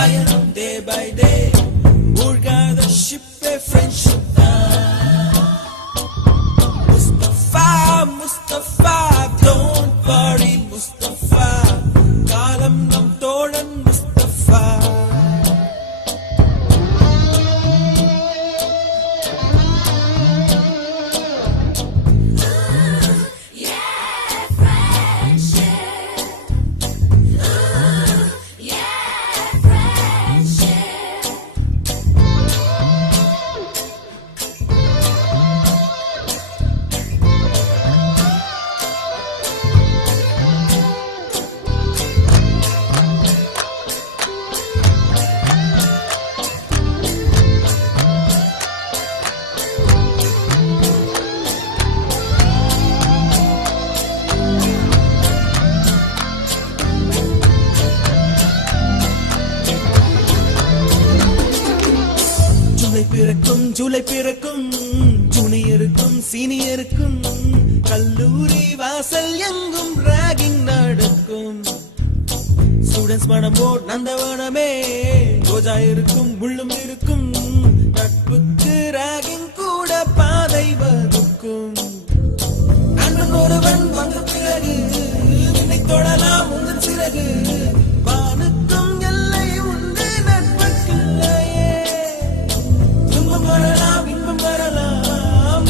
பயணம் day by day மூழ்காத ஷிப்பே friendship தான் Mustafa Mustafa don't worry Mustafa காலம் நம் தோழன் முஸ்தபா ஜூலை பிறக்கும் ஜூனியருக்கும் சீனியருக்கும் கல்லூரி வாசல் எங்கும் ராகிங் நடக்கும் ஸ்டூடெண்ட்ஸ் மனமோ நந்தவனமே ரோஜா இருக்கும் முள்ளும் இருக்கும் நட்புக்கு ராகிங் கூட பாதை வகுக்கும் நண்பன் ஒருவன் வந்த பிறகு நினை தொடலாம் உங்கள் சிறகு வானுக்கும் எல்லை உண்டு நட்புக்கில்லையே துன்பம் வரலாம் இன்பம் வரலாம்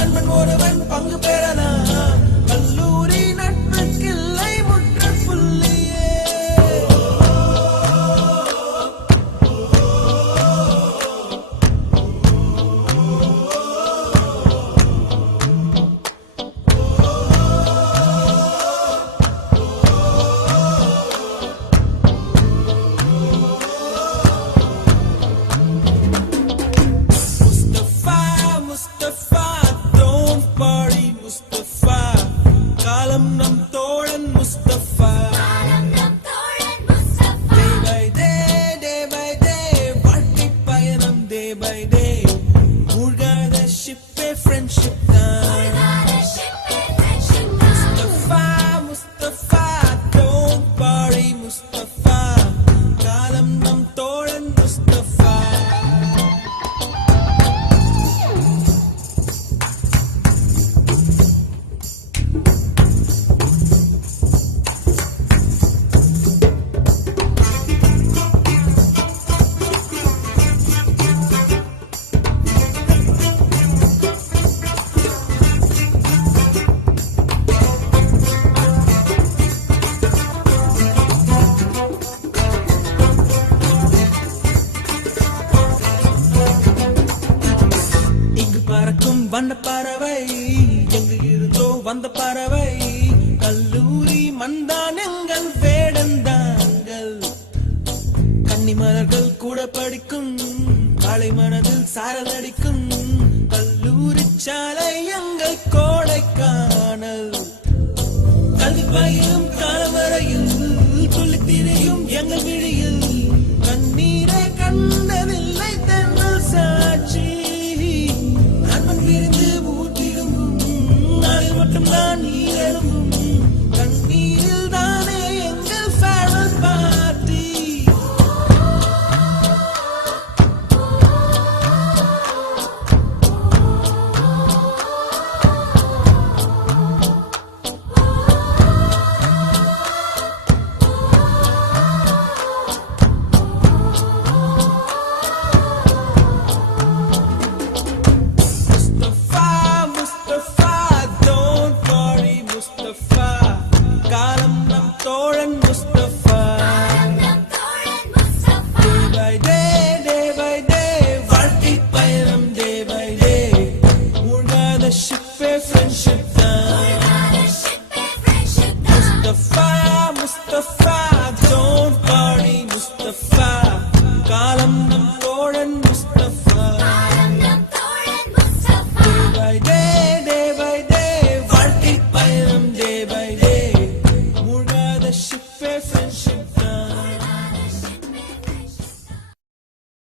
நண்பன் ஒருவன் பங்கு பெறலாம் கல்லூரி நட்புக்கில்லை முற்றுப்புள்ளியே முஸ்தபா don't worry முஸ்தபா காலம் நம் தோழன் முஸ்தபா day by day வாழ்க்கை பயணம் day by day மூழ்காத ஷிப்பே ஃப்ரெண்ட்ஷிப் தான் முஸ்தபா முஸ்தபா don't worry முஸ்தபா காலம் நம் தோழன் முஸ்தபா பறக்கும் வண்ண பறவை எங்கு இருந்தோ வந்த பறவை கல்லூரி மந்தான் எங்கள் வேடந்தாங்கள் கன்னி மலர்கள் கூட படிக்கும் காலை மனதில் சாரல் அடிக்கும் கல்லூரி சாலை எங்கள் கோடைக்கானல் கல்வி பயிலும் காலம் வரையில் துள்ளி திரியும் எங்கள் விழியில் கண்ணீரை கண்டதில்லை தென்னல் சாட்சி விருந்து ஊற்றிரும்பும் நாளில் மட்டும்தான் நீர் எழும்பும் கண்ணீரில் தானே எங்கள் ஃபேர்வெல் பார்ட்டி காலம் நம் தோழன் முஸ்தபா day by day